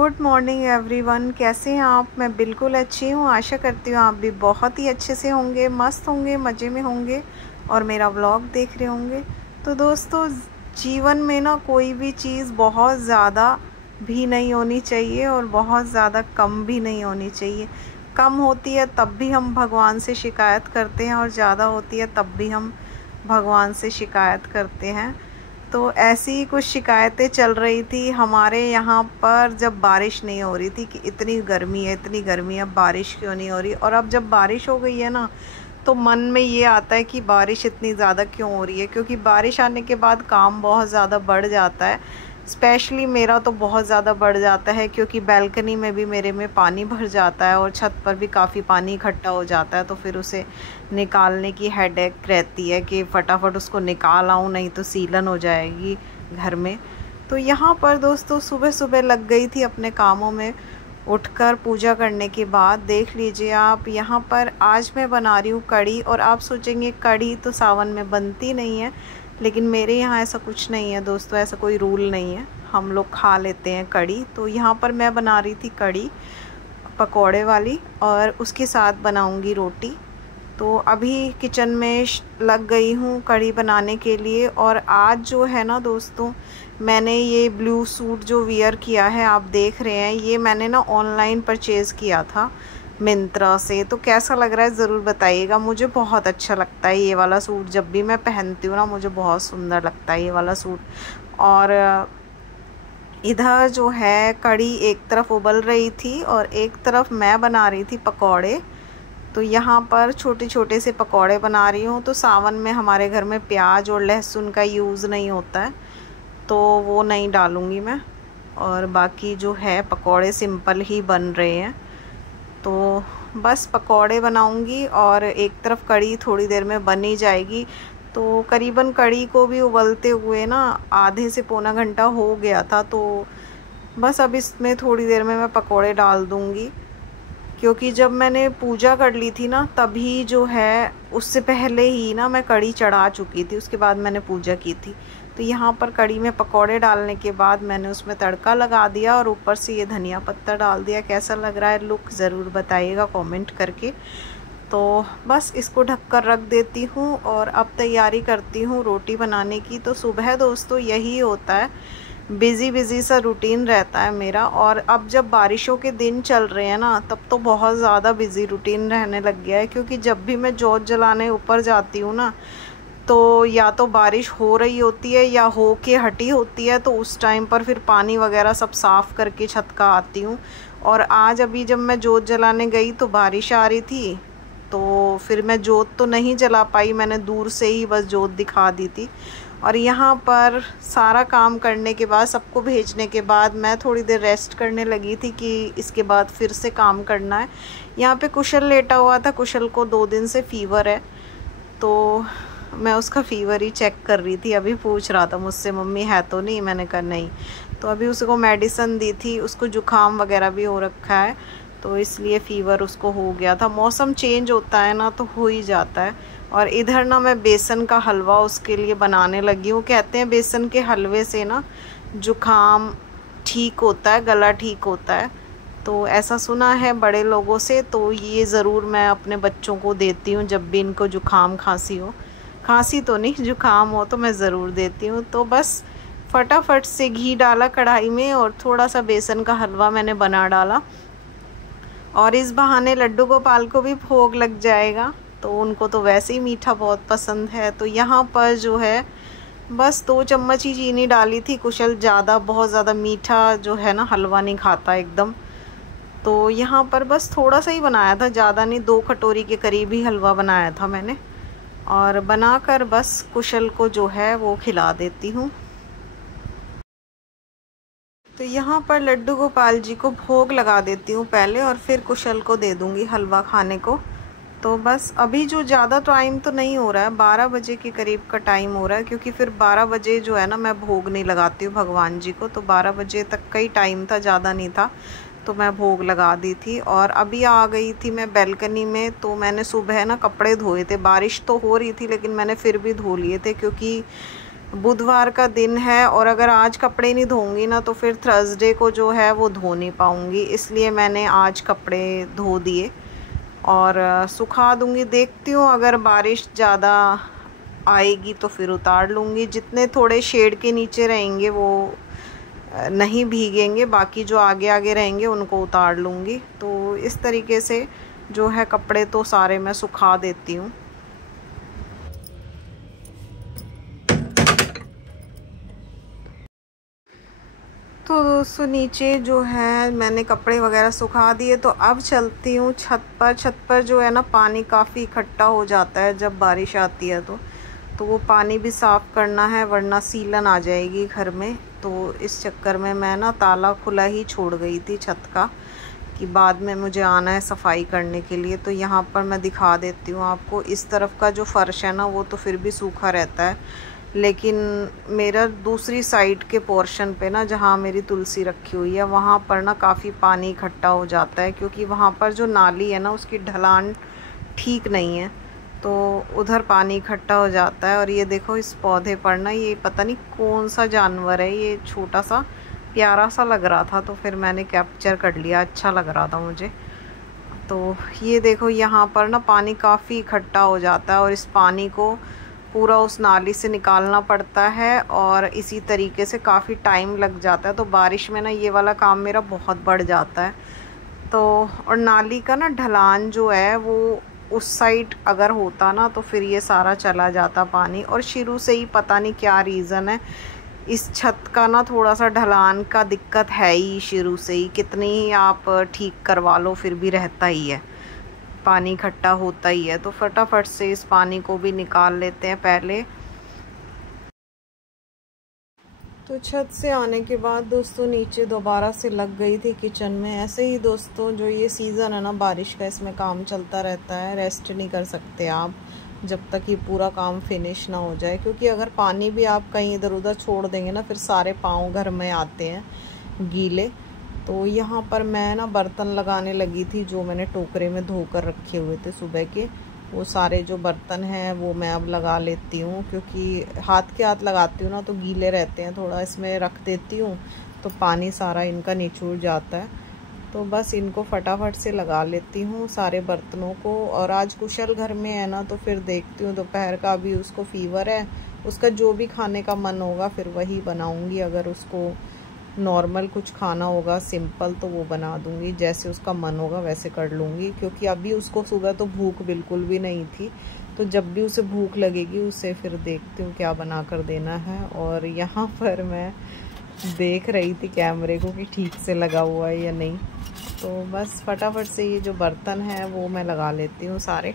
Good morning everyone, कैसे हैं आप। मैं बिल्कुल अच्छी हूँ। आशा करती हूँ आप भी बहुत ही अच्छे से होंगे, मस्त होंगे, मज़े में होंगे और मेरा व्लॉग देख रहे होंगे। तो दोस्तों, जीवन में ना कोई भी चीज़ बहुत ज़्यादा भी नहीं होनी चाहिए और बहुत ज़्यादा कम भी नहीं होनी चाहिए। कम होती है तब भी हम भगवान से शिकायत करते हैं और ज़्यादा होती है तब भी हम भगवान से शिकायत करते हैं। तो ऐसी ही कुछ शिकायतें चल रही थी हमारे यहाँ पर जब बारिश नहीं हो रही थी कि इतनी गर्मी है, इतनी गर्मी है, बारिश क्यों नहीं हो रही। और अब जब बारिश हो गई है ना, तो मन में ये आता है कि बारिश इतनी ज़्यादा क्यों हो रही है, क्योंकि बारिश आने के बाद काम बहुत ज़्यादा बढ़ जाता है। स्पेशली मेरा तो बहुत ज़्यादा बढ़ जाता है, क्योंकि बैल्कनी में भी मेरे में पानी भर जाता है और छत पर भी काफ़ी पानी इकट्ठा हो जाता है। तो फिर उसे निकालने की हेडेक रहती है कि फटाफट उसको निकाल आऊँ, नहीं तो सीलन हो जाएगी घर में। तो यहाँ पर दोस्तों सुबह सुबह लग गई थी अपने कामों में। उठकर पूजा करने के बाद देख लीजिए आप, यहाँ पर आज मैं बना रही हूँ कढ़ी। और आप सोचेंगे कढ़ी तो सावन में बनती नहीं है, लेकिन मेरे यहाँ ऐसा कुछ नहीं है दोस्तों, ऐसा कोई रूल नहीं है, हम लोग खा लेते हैं कढ़ी। तो यहाँ पर मैं बना रही थी कढ़ी पकौड़े वाली और उसके साथ बनाऊंगी रोटी। तो अभी किचन में लग गई हूँ कढ़ी बनाने के लिए। और आज जो है ना दोस्तों, मैंने ये ब्लू सूट जो वियर किया है, आप देख रहे हैं, ये मैंने ना ऑनलाइन परचेज़ किया था मिंत्रा से। तो कैसा लग रहा है ज़रूर बताइएगा। मुझे बहुत अच्छा लगता है ये वाला सूट, जब भी मैं पहनती हूँ ना मुझे बहुत सुंदर लगता है ये वाला सूट। और इधर जो है कढ़ी एक तरफ उबल रही थी और एक तरफ मैं बना रही थी पकौड़े। तो यहाँ पर छोटे छोटे से पकौड़े बना रही हूँ। तो सावन में हमारे घर में प्याज और लहसुन का यूज़ नहीं होता है, तो वो नहीं डालूँगी मैं। और बाकी जो है पकौड़े सिंपल ही बन रहे हैं। तो बस पकौड़े बनाऊँगी और एक तरफ कढ़ी थोड़ी देर में बन ही जाएगी। तो करीबन कढ़ी को भी उबलते हुए ना आधे से पौना घंटा हो गया था। तो बस अब इसमें थोड़ी देर में मैं पकौड़े डाल दूँगी, क्योंकि जब मैंने पूजा कर ली थी ना तभी जो है उससे पहले ही ना मैं कढ़ी चढ़ा चुकी थी, उसके बाद मैंने पूजा की थी। तो यहाँ पर कढ़ी में पकौड़े डालने के बाद मैंने उसमें तड़का लगा दिया और ऊपर से ये धनिया पत्ता डाल दिया। कैसा लग रहा है लुक ज़रूर बताइएगा कमेंट करके। तो बस इसको ढककर रख देती हूँ और अब तैयारी करती हूँ रोटी बनाने की। तो सुबह दोस्तों यही होता है, बिज़ी सा रूटीन रहता है मेरा। और अब जब बारिशों के दिन चल रहे हैं ना, तब तो बहुत ज़्यादा बिज़ी रूटीन रहने लग गया है, क्योंकि जब भी मैं जोत जलाने ऊपर जाती हूँ ना, तो या तो बारिश हो रही होती है या हो के हटी होती है। तो उस टाइम पर फिर पानी वगैरह सब साफ़ करके छत का आती हूँ। और आज अभी जब मैं जोत जलाने गई तो बारिश आ रही थी, तो फिर मैं जोत तो नहीं जला पाई, मैंने दूर से ही बस जोत दिखा दी थी। और यहाँ पर सारा काम करने के बाद, सबको भेजने के बाद, मैं थोड़ी देर रेस्ट करने लगी थी कि इसके बाद फिर से काम करना है। यहाँ पे कुशल लेटा हुआ था। कुशल को 2 दिन से फ़ीवर है, तो मैं उसका फ़ीवर ही चेक कर रही थी। अभी पूछ रहा था मुझसे, मम्मी है तो नहीं, मैंने कहा नहीं। तो अभी उसको मेडिसिन दी थी, उसको जुकाम वगैरह भी हो रखा है, तो इसलिए फ़ीवर उसको हो गया था। मौसम चेंज होता है ना तो हो ही जाता है। और इधर ना मैं बेसन का हलवा उसके लिए बनाने लगी हूँ। कहते हैं बेसन के हलवे से ना जुकाम ठीक होता है, गला ठीक होता है, तो ऐसा सुना है बड़े लोगों से। तो ये ज़रूर मैं अपने बच्चों को देती हूँ जब भी इनको जुकाम खांसी हो। खांसी तो नहीं, जुकाम हो तो मैं ज़रूर देती हूँ। तो बस फटाफट से घी डाला कढ़ाई में और थोड़ा सा बेसन का हलवा मैंने बना डाला। और इस बहाने लड्डू गोपाल को भी भोग लग जाएगा, तो उनको तो वैसे ही मीठा बहुत पसंद है। तो यहाँ पर जो है बस 2 चम्मच ही चीनी डाली थी। कुशल बहुत ज़्यादा मीठा जो है ना हलवा नहीं खाता एकदम। तो यहाँ पर बस थोड़ा सा ही बनाया था, ज़्यादा नहीं, 2 कटोरी के करीब ही हलवा बनाया था मैंने। और बनाकर बस कुशल को जो है वो खिला देती हूँ। तो यहाँ पर लड्डू गोपाल जी को भोग लगा देती हूँ पहले, और फिर कुशल को दे दूँगी हलवा खाने को। तो बस अभी जो ज़्यादा टाइम तो नहीं हो रहा है, 12 बजे के करीब का टाइम हो रहा है, क्योंकि फिर 12 बजे जो है ना मैं भोग नहीं लगाती हूँ भगवान जी को। तो 12 बजे तक का ही टाइम था, ज़्यादा नहीं था, तो मैं भोग लगा दी थी। और अभी आ गई थी मैं बैल्कनी में। तो मैंने सुबह ना कपड़े धोए थे, बारिश तो हो रही थी लेकिन मैंने फिर भी धो लिए थे, क्योंकि बुधवार का दिन है और अगर आज कपड़े नहीं धोऊंगी ना तो फिर थर्सडे को जो है वो धो नहीं पाऊँगी, इसलिए मैंने आज कपड़े धो दिए और सुखा दूँगी। देखती हूँ अगर बारिश ज़्यादा आएगी तो फिर उतार लूँगी। जितने थोड़े शेड के नीचे रहेंगे वो नहीं भीगेंगे, बाकी जो आगे आगे रहेंगे उनको उतार लूँगी। तो इस तरीके से जो है कपड़े तो सारे मैं सुखा देती हूँ। तो दोस्तों नीचे जो है मैंने कपड़े वगैरह सुखा दिए, तो अब चलती हूँ छत पर। छत पर जो है ना पानी काफ़ी इकट्ठा हो जाता है जब बारिश आती है, तो वो पानी भी साफ़ करना है वरना सीलन आ जाएगी घर में। तो इस चक्कर में मैं ना ताला खुला ही छोड़ गई थी छत का कि बाद में मुझे आना है सफाई करने के लिए। तो यहाँ पर मैं दिखा देती हूँ आपको, इस तरफ का जो फ़र्श है ना वो तो फिर भी सूखा रहता है, लेकिन मेरा दूसरी साइड के पोर्शन पे ना जहाँ मेरी तुलसी रखी हुई है वहाँ पर ना काफ़ी पानी इकट्ठा हो जाता है, क्योंकि वहाँ पर जो नाली है ना उसकी ढलान ठीक नहीं है, तो उधर पानी इकट्ठा हो जाता है। और ये देखो इस पौधे पर ना ये पता नहीं कौन सा जानवर है, ये छोटा सा प्यारा सा लग रहा था तो फिर मैंने कैप्चर कर लिया, अच्छा लग रहा था मुझे। तो ये देखो यहाँ पर ना पानी काफ़ी इकट्ठा हो जाता है और इस पानी को पूरा उस नाली से निकालना पड़ता है और इसी तरीके से काफ़ी टाइम लग जाता है। तो बारिश में ना ये वाला काम मेरा बहुत बढ़ जाता है। तो और नाली का ना ढलान जो है वो उस साइड अगर होता ना तो फिर ये सारा चला जाता पानी। और शुरू से ही पता नहीं क्या रीज़न है, इस छत का ना थोड़ा सा ढलान का दिक्कत है ही शुरू से ही, कितनी ही आप ठीक करवा लो फिर भी रहता ही है, पानी इकट्ठा होता ही है। तो फटाफट से इस पानी को भी निकाल लेते हैं पहले। तो छत से आने के बाद दोस्तों नीचे दोबारा से लग गई थी किचन में। ऐसे ही दोस्तों जो ये सीज़न है ना बारिश का, इसमें काम चलता रहता है, रेस्ट नहीं कर सकते आप जब तक ये पूरा काम फिनिश ना हो जाए, क्योंकि अगर पानी भी आप कहीं इधर उधर छोड़ देंगे ना फिर सारे पाँव घर में आते हैं गीले। तो यहाँ पर मैं ना बर्तन लगाने लगी थी जो मैंने टोकरे में धोकर रखे हुए थे सुबह के, वो सारे जो बर्तन हैं वो मैं अब लगा लेती हूँ, क्योंकि हाथ के हाथ लगाती हूँ ना तो गीले रहते हैं। थोड़ा इसमें रख देती हूँ तो पानी सारा इनका निचुड़ जाता है। तो बस इनको फटाफट से लगा लेती हूँ सारे बर्तनों को। और आज कुशल घर में है ना तो फिर देखती हूँ, दोपहर का अभी उसको फीवर है, उसका जो भी खाने का मन होगा फिर वही बनाऊँगी। अगर उसको नॉर्मल कुछ खाना होगा सिंपल तो वो बना दूंगी, जैसे उसका मन होगा वैसे कर लूँगी, क्योंकि अभी उसको सुबह तो भूख बिल्कुल भी नहीं थी। तो जब भी उसे भूख लगेगी उसे फिर देखती हूँ क्या बना कर देना है। और यहाँ पर मैं देख रही थी कैमरे को कि ठीक से लगा हुआ है या नहीं। तो बस फटाफट से ये जो बर्तन है वो मैं लगा लेती हूँ सारे।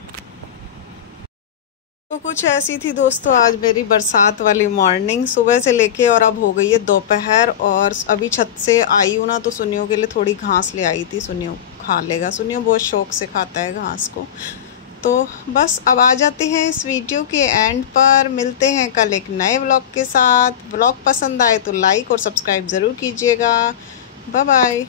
तो कुछ ऐसी थी दोस्तों आज मेरी बरसात वाली मॉर्निंग, सुबह से लेके और अब हो गई है दोपहर। और अभी छत से आई हूँ ना तो सुनियो के लिए थोड़ी घास ले आई थी, सुनियो खा लेगा, सुनियो बहुत शौक से खाता है घास को। तो बस अब आ जाते हैं इस वीडियो के एंड पर, मिलते हैं कल एक नए व्लॉग के साथ। व्लॉग पसंद आए तो लाइक और सब्सक्राइब ज़रूर कीजिएगा। Bye bye.